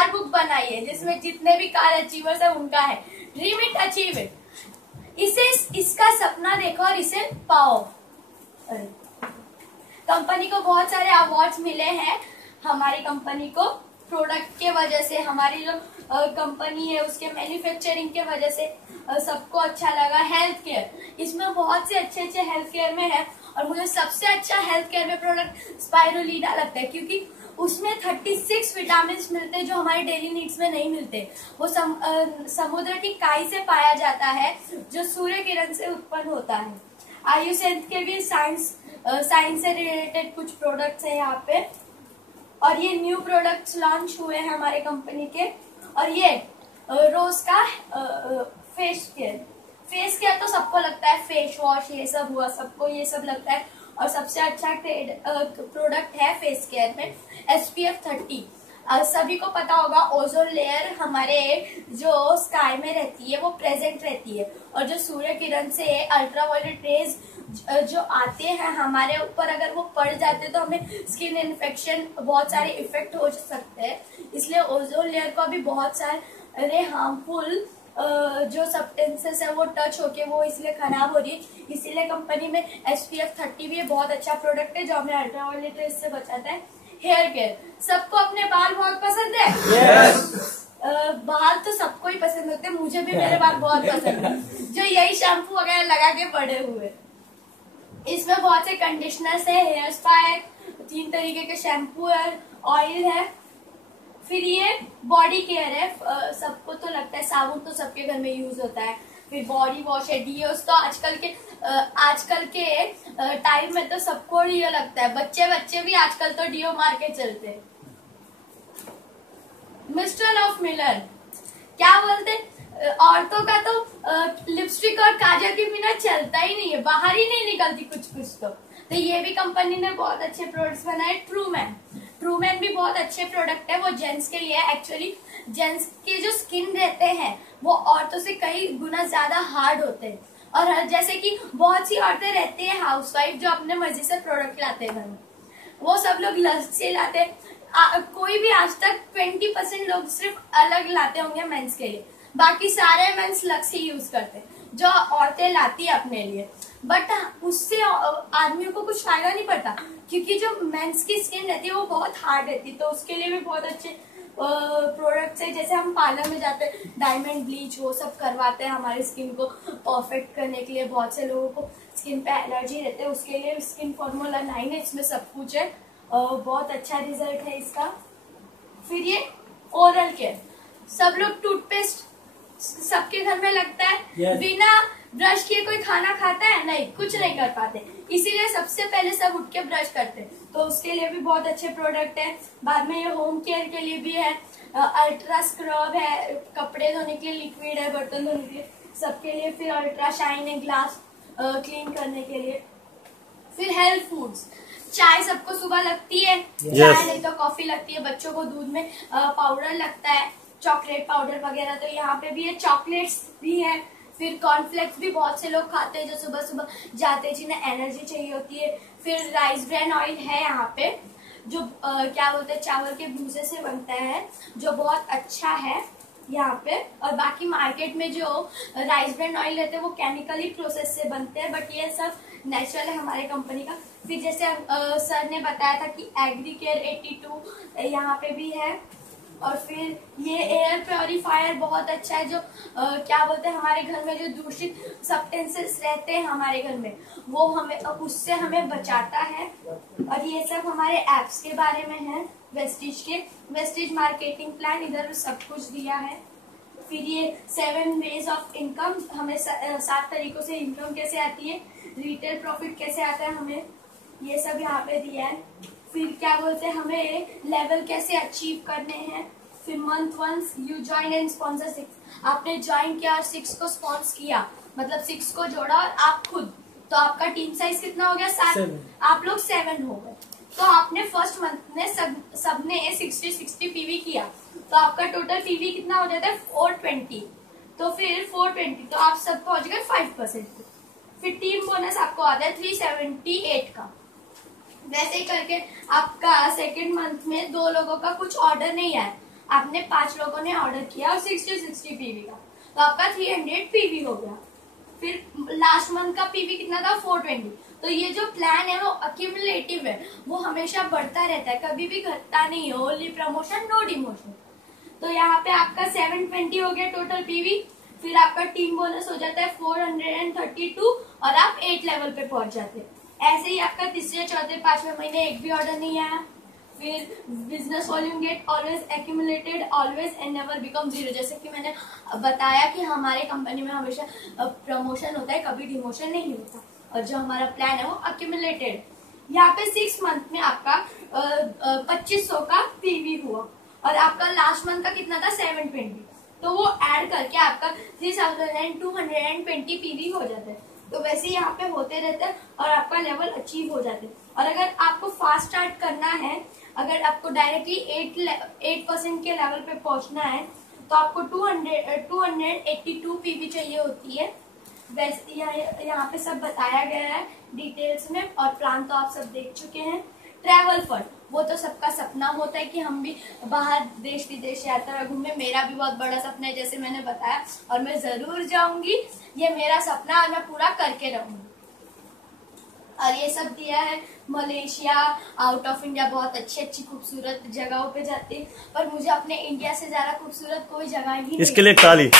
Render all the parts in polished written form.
Car book बनाई है जिसमें जितने भी कार अचीवर्स है उनका है। Dream it, achieve it. इसे इसका सपना देखो और इसे पाओ। कंपनी को बहुत सारे अवार्ड्स मिले हैं। हमारी कंपनी को प्रोडक्ट के वजह से, हमारी जो कंपनी है उसके मैन्युफैक्चरिंग के वजह से सबको अच्छा लगा। हेल्थ केयर, इसमें बहुत से अच्छे अच्छे हेल्थ केयर में है और मुझे सबसे अच्छा हेल्थ केयर में प्रोडक्ट स्पाइरुलिना लगता है क्योंकि उसमें 36 विटामिन मिलते हैं जो हमारे डेली नीड्स में नहीं मिलते। वो समुद्र की काई से पाया जाता है जो सूर्य किरण से उत्पन्न होता है। आयुष हेल्थ के भी साइंस से रिलेटेड कुछ प्रोडक्ट्स है यहाँ पे और ये न्यू प्रोडक्ट्स लॉन्च हुए हैं हमारे कंपनी के। और ये रोज का फेस केयर तो सबको लगता है, फेस वॉश ये सब हुआ, सबको ये सब लगता है। और सबसे अच्छा प्रोडक्ट है फेस केयर में SPF 30। सभी को पता होगा ओजोन लेयर हमारे जो स्काई में रहती है वो प्रेजेंट रहती है और जो सूर्य किरण से अल्ट्रावायलेट रेज जो आते हैं हमारे ऊपर, अगर वो पड़ जाते तो हमें स्किन इन्फेक्शन, बहुत सारे इफेक्ट हो सकते हैं। इसलिए ओजोन लेयर को अभी बहुत सारे हार्मफुल जो सब्सटेंसेस है वो टच होके वो इसलिए खराब हो रही है। इसीलिए कंपनी में SPF 30 भी बहुत अच्छा प्रोडक्ट है जो हमें अल्ट्रावायलेट रेज से बचाता है। हेयर केयर, सबको अपने बाल बहुत पसंद है। yes. बाल तो सबको ही पसंद होते हैं, मुझे भी मेरे बाल बहुत पसंद है जो यही शैम्पू वगैरह लगा के बड़े हुए। इसमें बहुत से कंडीशनर्स है, हेयर स्पा है, 3 तरीके के शैम्पू है, ऑयल है। फिर ये बॉडी केयर है, सबको तो लगता है साबुन तो सबके घर में यूज होता है। फिर बॉडी वॉश है, डीओस तो आजकल के टाइम में तो सबको डीओ लगता है। बच्चे भी आजकल तो डीओ मार के चलते हैं। मिस्टर ऑफ मिलन, क्या बोलते औरतों का तो लिपस्टिक और काजल के बिना चलता ही नहीं है, बाहर ही नहीं निकलती कुछ तो ये भी कंपनी ने बहुत अच्छे प्रोडक्ट्स बनाए। ट्रूमैन भी बहुत अच्छे प्रोडक्ट है, वो जेंट्स के लिए। एक्चुअली जेंट्स के जो स्किन रहते हैं वो औरतों से कई गुना ज्यादा हार्ड होते हैं और जैसे कि बहुत सी औरतें रहती है हाउसवाइफ जो अपने मर्जी से प्रोडक्ट लाते हैं घर में, वो सब लोग लक्स से लाते हैं। कोई भी आज तक 20% लोग सिर्फ अलग लाते होंगे मेंस के लिए, बाकी सारे मेंस लक्स ही यूज करते हैं जो औरतें लाती है अपने लिए। बट उससे आदमियों को कुछ फायदा नहीं पड़ता क्योंकि जो मेंस की स्किन रहती है वो बहुत हार्ड रहती है। तो उसके लिए भी बहुत अच्छे प्रोडक्ट्स है। जैसे हम पार्लर में जाते हैं, डायमंड ब्लीच वो सब करवाते हैं हमारी स्किन को परफेक्ट करने के लिए। बहुत से लोगों को स्किन पे एलर्जी रहते हैं, उसके लिए स्किन फॉर्मूला 9 है, इसमें सब कुछ है। बहुत अच्छा रिजल्ट है इसका। फिर ये ओरल केयर, सब लोग टूथपेस्ट सबके घर में लगता है। yes. बिना ब्रश किए कोई खाना खाता है? नहीं, कुछ नहीं कर पाते, इसीलिए सबसे पहले सब उठ के ब्रश करते हैं। तो उसके लिए भी बहुत अच्छे प्रोडक्ट है। बाद में ये होम केयर के लिए भी है, अल्ट्रा स्क्रब है, कपड़े धोने के लिए लिक्विड है, बर्तन धोने के लिए, सबके लिए। फिर अल्ट्रा शाइन है ग्लास क्लीन करने के लिए। फिर हेल्थ फूड्स, चाय सबको सुबह लगती है, yes. चाय नहीं तो कॉफी लगती है। बच्चों को दूध में पाउडर लगता है, चॉकलेट पाउडर वगैरह, तो यहाँ पे भी है। चॉकलेट्स भी है। फिर कॉर्नफ्लेक्स भी बहुत से लोग खाते हैं जो सुबह सुबह जाते हैं जिन्हें एनर्जी चाहिए होती है। फिर राइस ब्रान ऑयल है यहाँ पे जो क्या बोलते हैं चावल के भूसे से बनता है, जो बहुत अच्छा है यहाँ पे। और बाकी मार्केट में जो राइस ब्रान ऑयल रहते हैं वो केमिकली प्रोसेस से बनते हैं, बट ये सब नेचुरल है हमारे कंपनी का। फिर जैसे सर ने बताया था कि एग्री केयर 82 यहाँ पे भी है। और फिर ये एयर प्योरीफायर बहुत अच्छा है, जो क्या बोलते हैं हमारे घर में जो दूषित सब्सटेंसेस रहते हैं हमारे घर में वो उससे हमें बचाता है। और ये सब हमारे एप्स के बारे में है, वेस्टीज मार्केटिंग प्लान, इधर सब कुछ दिया है। फिर ये 7 वेज ऑफ इनकम, हमें 7 तरीकों से इनकम कैसे आती है, रिटेल प्रॉफिट कैसे आता है, हमें ये सब यहाँ पे दिया है। फिर क्या बोलते हैं हमें लेवल कैसे अचीव करने हैं। फिर month 1 you join and sponsor 6, आपने ज्वाइन किया और 6 को स्पॉन्स किया, मतलब 6 को जोड़ा और आप खुद, तो आपका टीम साइज कितना हो गया? 7, आप लोग 7 हो गए। तो आपने फर्स्ट मंथ में सबने 60 पीवी किया, तो आपका टोटल पीवी कितना हो जाता है? 420। तो फिर 420 तो आप सब पहुंच गए 5%। फिर टीम बोनस आपको आता है 378 का। वैसे ही करके आपका सेकेंड मंथ में 2 लोगों का कुछ ऑर्डर नहीं आया, आपने 5 लोगों ने ऑर्डर किया और 60 पीवी का, तो आपका 300 पीवी हो गया। फिर लास्ट मंथ का पीवी कितना था 420। तो ये जो प्लान है वो अक्यूमुलेटिव है, वो हमेशा बढ़ता रहता है, कभी भी घटता नहीं है। Only promotion no demotion. तो यहाँ पे आपका 720 हो गया टोटल पीवी। फिर आपका टीम बोनस हो जाता है 432 और आप 8 लेवल पे पहुंच जाते हैं। ऐसे ही आपका तीसरे चौथे पांचवें महीने एक भी ऑर्डर नहीं आया। फिर business volume get always accumulated always and never become zero. जैसे कि मैंने बताया कि हमारे कंपनी में हमेशा प्रमोशन होता है, कभी डिमोशन नहीं होता, और जो हमारा प्लान है वो अक्यूमुलेटेड। यहाँ पे 6 मंथ में आपका 2500 का पीवी हुआ और आपका लास्ट मंथ का कितना था 720। तो वो ऐड करके आपका 3220 पीवी हो जाता है। तो वैसे ही यहाँ पे होते रहते हैं और आपका लेवल अचीव हो जाते हैं। और अगर आपको फास्ट स्टार्ट करना है, अगर आपको डायरेक्टली 8% के लेवल पे पहुंचना है, तो आपको 282 पीवी चाहिए होती है। वैसे यहाँ पे सब बताया गया है डिटेल्स में, और प्लान तो आप सब देख चुके हैं। ट्रैवल फंड, वो तो सबका सपना होता है कि हम भी बाहर देश विदेश यात्रा घूमे। मेरा भी बहुत बड़ा सपना है, जैसे मैंने बताया, और मैं जरूर जाऊंगी। ये मेरा सपना और मैं पूरा करके रहूंगी। और ये सब दिया है मलेशिया, आउट ऑफ इंडिया बहुत अच्छी अच्छी खूबसूरत जगहों पे जाती है, पर मुझे अपने इंडिया से ज्यादा खूबसूरत कोई जगह ही नहीं। इसके लिए ताली।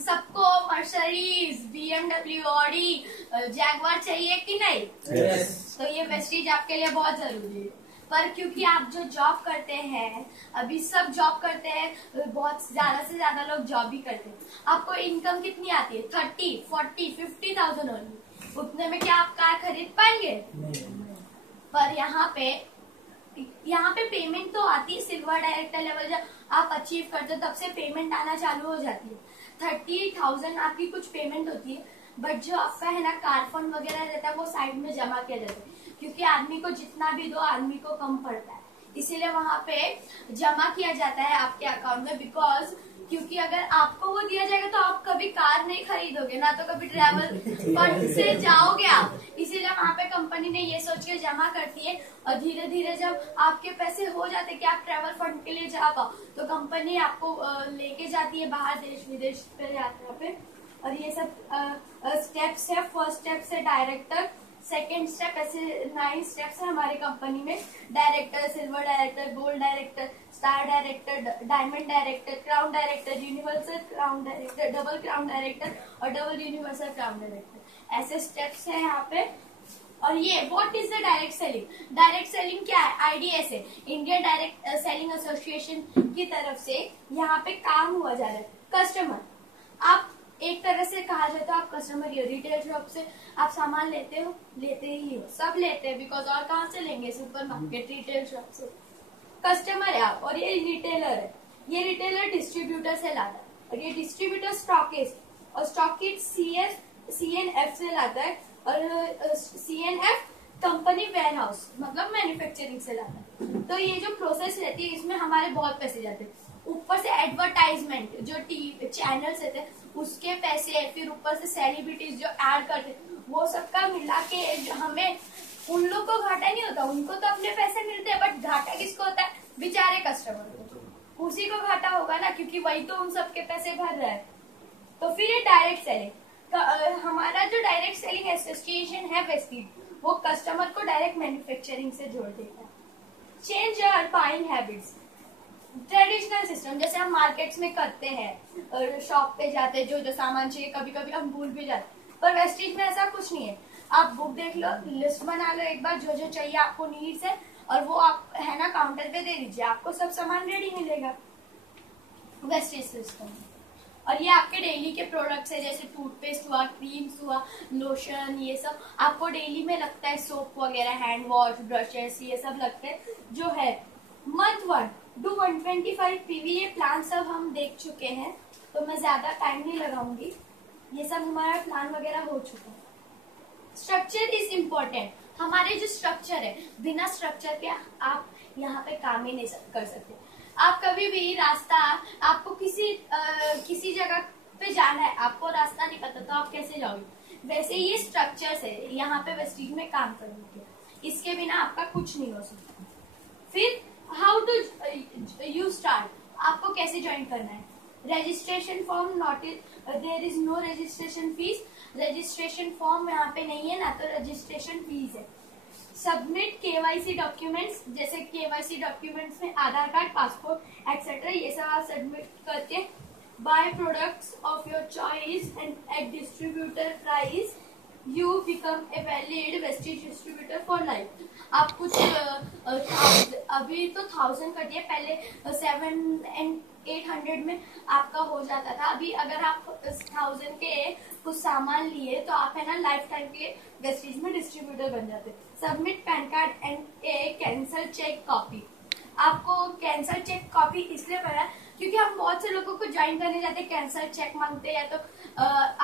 सबको मर्सिडीज, BMW, ऑडी, जैगवार चाहिए कि नहीं? yes. तो ये वेस्टीज आपके लिए बहुत जरूरी है। पर क्योंकि आप जो जॉब करते हैं, अभी सब जॉब करते हैं, बहुत ज्यादा से ज्यादा लोग जॉब भी करते हैं, आपको इनकम कितनी आती है? 30, 40, 50,000 ओनली। उतने में क्या आप कार खरीद पाएंगे? पर यहाँ पे पेमेंट तो आती है। सिल्वर डायरेक्टर लेवल जब आप अचीव करते हो तब से पेमेंट आना चालू हो जाती है। 30,000 आपकी कुछ पेमेंट होती है, बट जो आपका है ना कार फंड वगैरह रहता है वो साइड में जमा किया जाता है, क्योंकि आदमी को जितना भी दो आदमी को कम पड़ता है, इसीलिए वहां पे जमा किया जाता है आपके अकाउंट में। बिकॉज क्योंकि अगर आपको वो दिया जाएगा तो आप कभी कार नहीं खरीदोगे ना, तो कभी ट्रैवल फंड से जाओगे आप। इसीलिए वहां पे कंपनी ने ये सोच के जमा करती है, और धीरे धीरे जब आपके पैसे हो जाते कि आप ट्रैवल फंड के लिए जा पाओ, तो कंपनी आपको लेके जाती है बाहर देश विदेश पे यात्रा पे। और ये सब स्टेप्स है। फर्स्ट स्टेप से डायरेक्टर, सेकेंड स्टेप, ऐसे 9 स्टेप्स है हमारी कंपनी में। Director, silver director, gold director, star director, diamond director, crown director, universal crown director, double crown director और डबल यूनिवर्सल क्राउन डायरेक्टर, ऐसे स्टेप्स है यहाँ पे। और ये what is the direct selling? Direct selling क्या है? IDS है, इंडियन डायरेक्ट सेलिंग एसोसिएशन की तरफ से यहाँ पे काम हुआ जा रहा है। कस्टमर, आप एक तरह से कहा जाए तो आप कस्टमर ही हो। रिटेल शॉप से आप सामान लेते हो, लेते ही हो, सब लेते हैं, बिकॉज और कहाँ से लेंगे? सुपर मार्केट, रिटेल शॉप से। कस्टमर है आप, और ये रिटेलर है। ये रिटेलर डिस्ट्रीब्यूटर से लाता है, और ये डिस्ट्रीब्यूटर स्टॉकिस्ट, और स्टॉकिस्ट CNF से लाता है, और CNF कंपनी वेयरहाउस मतलब मैन्युफैक्चरिंग से लाता है। तो ये जो प्रोसेस रहती है इसमें हमारे बहुत पैसे जाते हैं। ऊपर से एडवर्टाइजमेंट, जो टीवी चैनल्स रहते हैं उसके पैसे, फिर ऊपर से सेलिब्रिटीज जो ऐड करते हैं, वो सबका मिला के हमें, उन लोग को घाटा नहीं होता, उनको तो अपने पैसे मिलते हैं, बट घाटा किसको होता है? बेचारे कस्टमर को, उसी को घाटा होगा ना, क्योंकि वही तो उन सबके पैसे भर रहा है। तो फिर ये डायरेक्ट सेलिंग, हमारा जो डायरेक्ट सेलिंग एसोसिएशन है वेस्टीज, वो कस्टमर को डायरेक्ट मैन्युफैक्चरिंग से जोड़ देता है। Change your buying habits, traditional system जैसे हम मार्केट्स में करते हैं, शॉप पे जाते हैं, जो सामान चाहिए कभी कभी हम भूल भी जाते हैं, पर वेस्टीज में ऐसा कुछ नहीं है। आप बुक देख लो, लिस्ट बना लो एक बार, जो जो चाहिए आपको नीड्स है, और वो आप है ना काउंटर पे दे दीजिए, आपको सब सामान रेडी मिलेगा वेस्टीज सिस्टम। और ये आपके डेली के प्रोडक्ट्स है, जैसे टूथपेस्ट हुआ, क्रीम्स हुआ, लोशन, ये सब आपको डेली में लगता है, सोप वगैरह, हैंड वॉश, ब्रशेस, ये सब लगते हैं जो है। मंथ 1 डू 125 पीवी, ये प्लान सब हम देख चुके हैं, तो मैं ज्यादा टाइम नहीं लगाऊंगी, ये सब हमारा प्लान वगैरह हो चुका है। स्ट्रक्चर इज इम्पोर्टेंट, हमारे जो स्ट्रक्चर है, बिना स्ट्रक्चर के आप यहाँ पे काम ही नहीं कर सकते। आप कभी भी रास्ता, आपको किसी जगह पे जाना है, आपको रास्ता नहीं पता, तो आप कैसे जाओगे? वैसे ये स्ट्रक्चर्स है यहाँ पे वेस्टीज में काम करने के, इसके बिना आपका कुछ नहीं हो सकता। कैसे ज्वाइन करना है। Registration form not there is no registration fees, registration form यहाँ पे नहीं है ना तो रजिस्ट्रेशन फीस है। सबमिट केवाईसी डॉक्यूमेंट्स, जैसे केवाईसी डॉक्यूमेंट्स में आधार कार्ड, पासपोर्ट एक्सेट्रा, ये सब आप सबमिट करके buy products of your choice and at distributor price you become a valid Vestige distributor for life. आप कुछ अभी तो 1000 कर दिया, पहले 700 and 800 में आपका हो जाता था। अभी अगर आप 1000 के कुछ सामान लिए तो आप है ना लाइफ टाइम के वेस्टेज में डिस्ट्रीब्यूटर बन जाते। Submit pan card and A cancel cheque copy. आपको कैंसल चेक कॉपी इसलिए पड़ा क्योंकि हम बहुत से लोगों को ज्वाइन करने जाते हैं, कैंसल चेक मांगते हैं या तो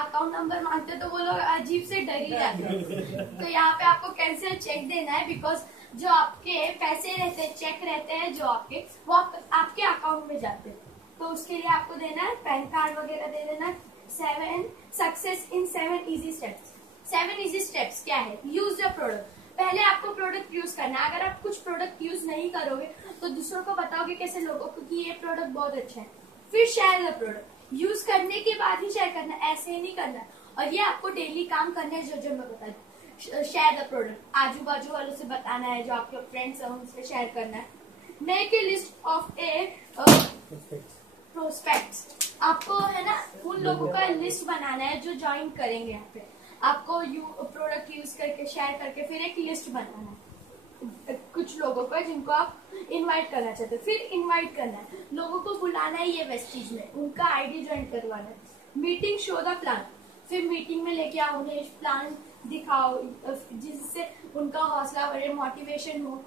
अकाउंट नंबर मांगते हैं, तो वो लोग अजीब से डर ही जाते हैं। तो यहाँ पे आपको कैंसल चेक देना है, बिकॉज जो आपके पैसे रहते हैं, चेक रहते हैं जो आपके, वो आपके अकाउंट में जाते हैं। तो उसके लिए आपको देना है पैन कार्ड वगैरह दे देना। 7 success in 7 easy steps. 7 easy steps क्या है? Use the product. पहले आपको प्रोडक्ट यूज करना है। अगर आप कुछ प्रोडक्ट यूज नहीं करोगे तो दूसरों को बताओगे कैसे लोगों को कि ये प्रोडक्ट बहुत अच्छा है। फिर शेयर द प्रोडक्ट। यूज करने के बाद ही शेयर करना, ऐसे ही नहीं करना। और ये आपको डेली काम करना है जो मैं बता दूं। शेयर द प्रोडक्ट, आजू बाजू वालों से बताना है, जो आपके फ्रेंड्स हैं उनसे शेयर करना है। Make a list of A prospects. आपको है ना उन लोगों का लिस्ट बनाना है जो ज्वाइन करेंगे यहाँ पे। आपको प्रोडक्ट यूज करके शेयर करके फिर एक लिस्ट बनाना है कुछ लोगों का जिनको आप इनवाइट करना चाहते हो। फिर इनवाइट करना है, लोगों को बुलाना है ये वेस्टीज में, उनका आईडी ज्वाइन करवाना है। Meeting show the plan. फिर मीटिंग में लेके आओ, उन्हें प्लान दिखाओ जिससे उनका हौसला बढ़े, मोटिवेशन हो।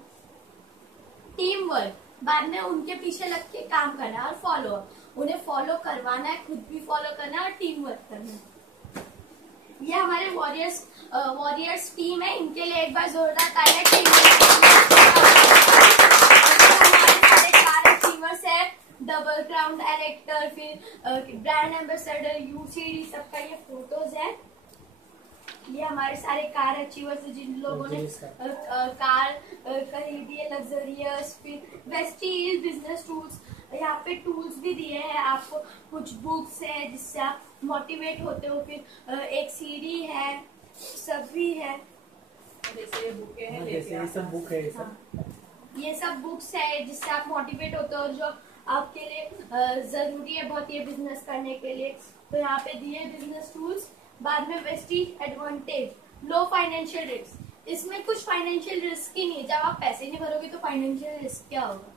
टीम वर्क, बाद में उनके पीछे लग के काम करना है। और फॉलो अप, उन्हें फॉलो करवाना है, खुद भी फॉलो करना है और टीम वर्क करना है। ये हमारे वॉरियर्स टीम है, इनके लिए एक बार जोरदार तालियां। टीम हमारे सारे अचीवर्स है, डबल क्राउन डायरेक्टर, फिर ब्रांड एम्बेसडर, यूसीडी, सबका ये फोटोज है। ये हमारे सारे कार अचीवर्स जिन लोगों ने कार खरीदी है लग्जरियस। फिर वेस्टीज बिजनेस टूल्स, यहाँ पे टूल्स भी दिए हैं आपको। कुछ बुक्स है जिससे आप मोटिवेट होते हो। फिर एक सीडी है, सब भी है, जैसे ये बुक है, ये सब बुक है। ये सब बुक्स है जिससे आप मोटिवेट होते हो और जो आपके लिए जरूरी है बहुत ये बिजनेस करने के लिए। तो यहाँ पे दिए बिजनेस टूल्स। बाद में वेस्टीज एडवांटेज, लो फाइनेंशियल रिस्क। इसमें कुछ फाइनेंशियल रिस्क ही नहीं, जब आप पैसे नहीं भरोगे तो फाइनेंशियल रिस्क क्या होगा।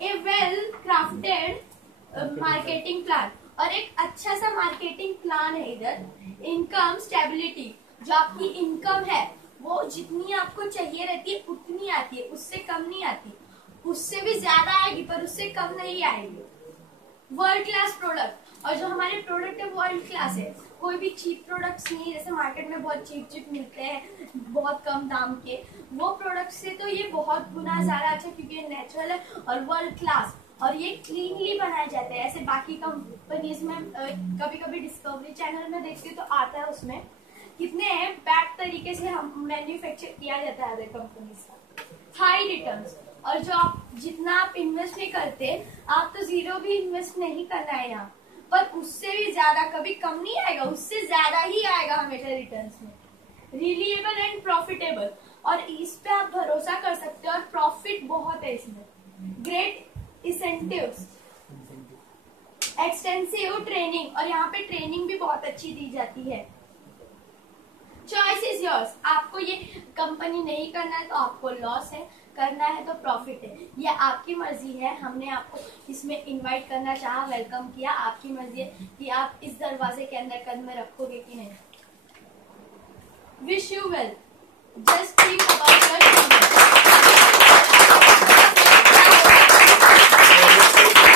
ए वेल क्राफ्टेड मार्केटिंग प्लान, और एक अच्छा सा मार्केटिंग प्लान है इधर। इनकम स्टेबिलिटी, जो आपकी इनकम है वो जितनी आपको चाहिए रहती है उतनी आती है, उससे कम नहीं आती। उससे भी ज्यादा आएगी पर उससे कम नहीं आएगी। वर्ल्ड क्लास प्रोडक्ट, और जो हमारे प्रोडक्ट है वर्ल्ड क्लास है, कोई भी चीप प्रोडक्ट्स नहीं, जैसे मार्केट में बहुत चीप मिलते हैं बहुत कम दाम के, वो प्रोडक्ट से तो ये बहुत गुना ज्यादा अच्छा, क्योंकि ये नेचुरल है और वर्ल्ड क्लास, और ये क्लीनली बनाए जाते हैं। ऐसे बाकी कंपनीज में कभी कभी डिस्कवरी चैनल में देखते तो आता है उसमें कितने बैड तरीके से हम मैन्युफैक्चर किया जाता है अदर कंपनीज का। हाई रिटर्न्स, और जो आप जितना आप इन्वेस्ट नहीं करते, आप तो जीरो भी इन्वेस्ट नहीं करना है यहाँ पर, उससे भी ज्यादा कभी कम नहीं आएगा, उससे ज्यादा ही आएगा हमेशा रिटर्न्स में। रिलायबल एंड प्रॉफिटेबल, और इस पे आप भरोसा कर सकते हो और प्रॉफिट बहुत है इसमें। ग्रेट इंसेंटिव्स, एक्सटेंसिव ट्रेनिंग, और यहाँ पे ट्रेनिंग भी बहुत अच्छी दी जाती है। चॉइस इज योर्स, आपको ये कंपनी नहीं करना है तो आपको लॉस है, करना है तो प्रॉफिट है, ये आपकी मर्जी है। हमने आपको इसमें इनवाइट करना चाहा, वेलकम किया, आपकी मर्जी है कि आप इस दरवाजे के अंदर कदम रखोगे कि नहीं। Wish you well, just think about your